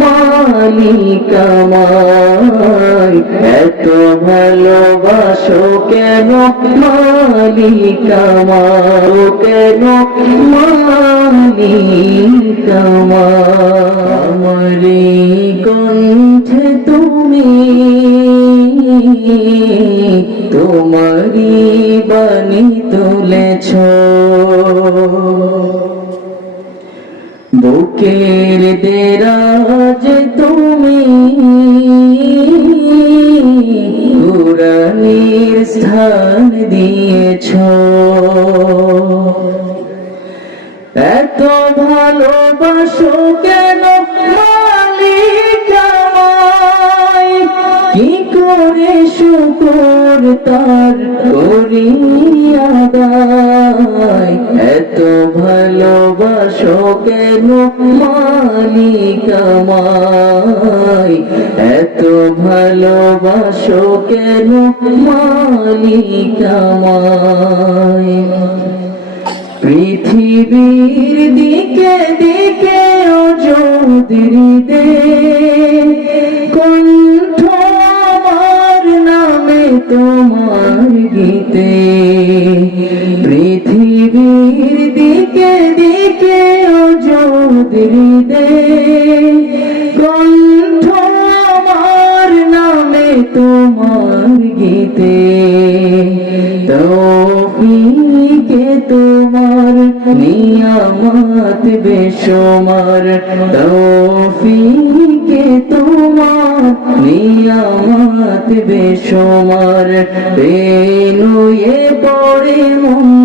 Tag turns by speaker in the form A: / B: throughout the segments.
A: মালিক আমায়। এত ভালোবাসো কেন মালিক আমায়? কেন মালিক আমারি কণ্ঠে তুমি তোমারি বাণী তুলেছ। বুকের দেরাজ তুমি পুরানির স্থান দিয়েছ এত ভালোবাসো কেন? কি করে শুকর তার করি আদায় এত ভালোবাসো কেন মালিক আমায়? এত ভালোবাসো কেন মালিক আমায়? পৃথিবীর দিকে দিকে অযোধিদে কণ্ঠ তোমার গীতে। পৃথিবীর দিকে দিকে অযোধিদে কণ্ঠ আমার নামে তোমার গীতে। তৌফিকে তোমার নিয়ামত বেশমার তৌফিকে তোমার নিয়ামত বেশমার বেনুয়ে পড়ে মন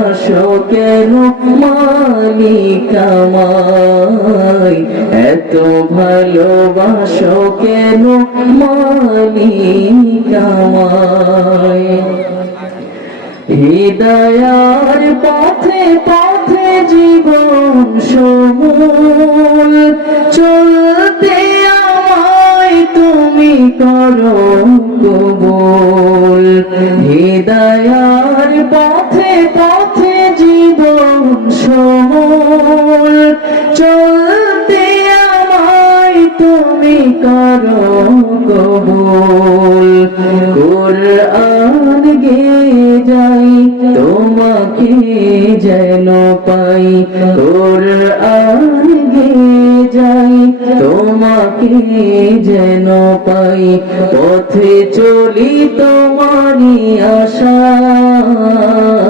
A: ভালোবাসো কেন মালিক আমায় এত ভালোবাসো কেন মালিক আমায়? হৃদয়ার পথে পথে জীবন সমূল। চলতে আমায় তুমি করো কবুল। হৃদয়ার পথে পথে কবুল কোরআন গে যাই, তোমাকে যেন পাই। কোরআন গে যাই, তোমাকে যেন পাই। পথে চলি তোমারি আশায়